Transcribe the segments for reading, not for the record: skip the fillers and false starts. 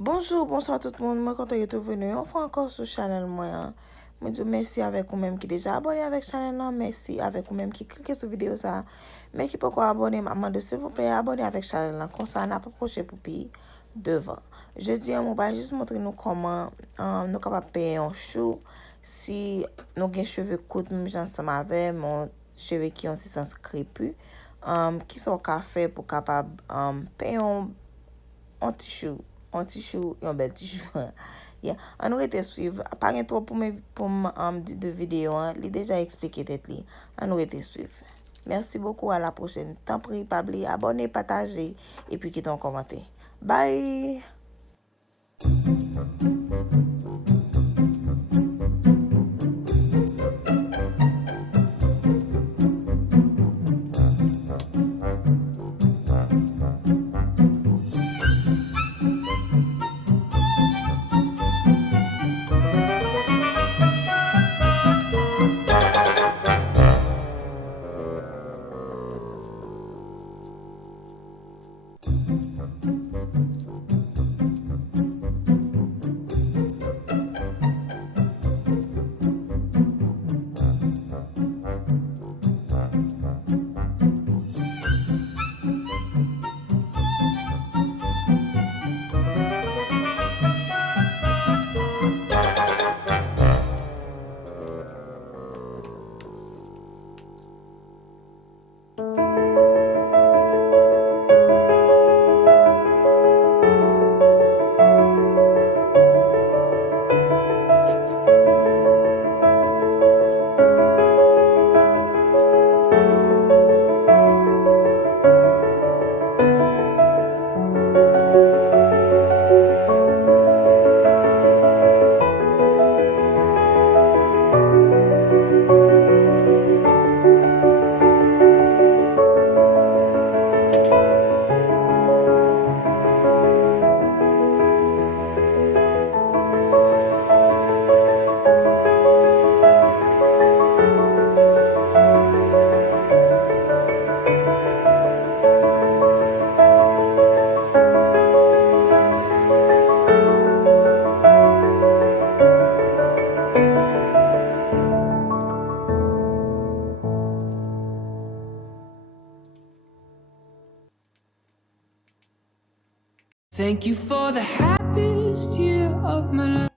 Bonjour, bonsoir tout le monde. Moi, content de venu. On fait encore sur channel moi. Je dis merci avec vous-même qui déjà abonné avec channel là. Merci avec vous-même qui clique sur vidéo ça. Mais qui peut pas abonner, maman de s'il vous plaît, abonnez avec channel là. Comme ça, on n'a pas proche pour pays devant. Je dis à mon bah juste montrer nous comment nous capable payer un chou si nous avons cheveux courts, même ensemble avec mon cheveux qui ont si sens crépus. Qui sont café pour capable payer un t-shirt, un bel t-shirt. Yeah. On aurait été suivre. Pas rien trop pour dire de vidéo, hein. Il déjà expliqué tête li. On aurait été suivre. Merci beaucoup, à la prochaine. Tant pis, pas oublier, abonnez, partagez et puis quittez un commentaire. Bye. Thank you for the happiest year of my life.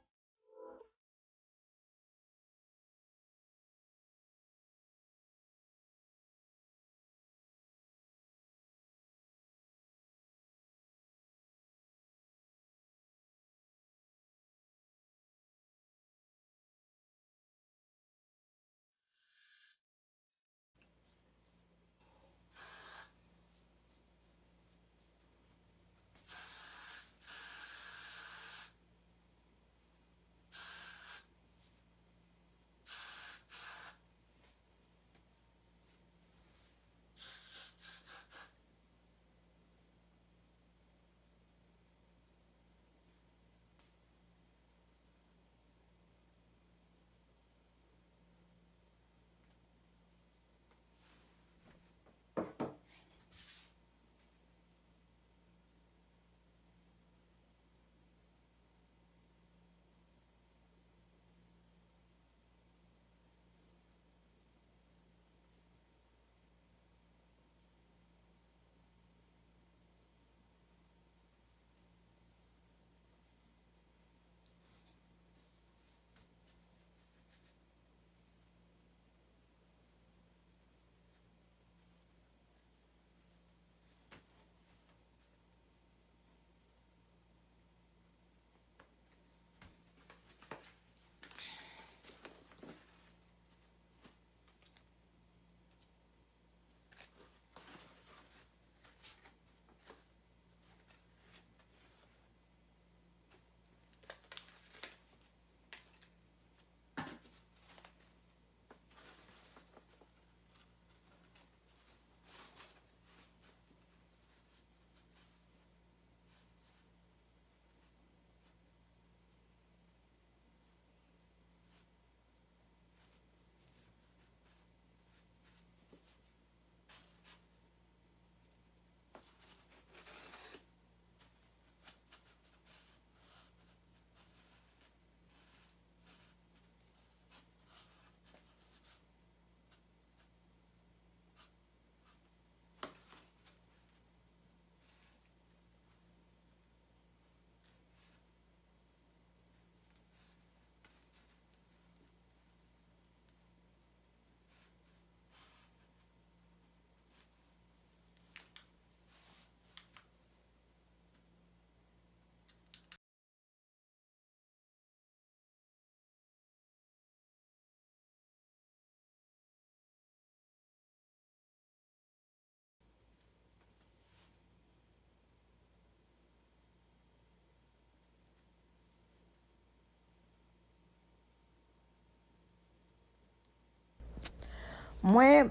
Moi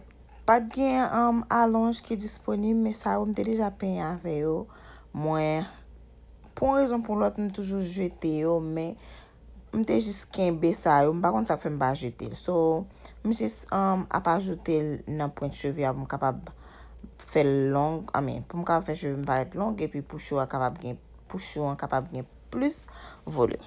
pas gen allonge qui est disponible mais ça on déjà payé avec yo. Moi pour une raison pour l'autre me toujours jeter yo mais m'te juste kembe ça yo par contre ça fait m'pas jeter. So me juste à pas ajouter dans point cheveux pour capable faire long, pour me capable faire cheveux me paraître long et puis pour chou capable gain plus volume.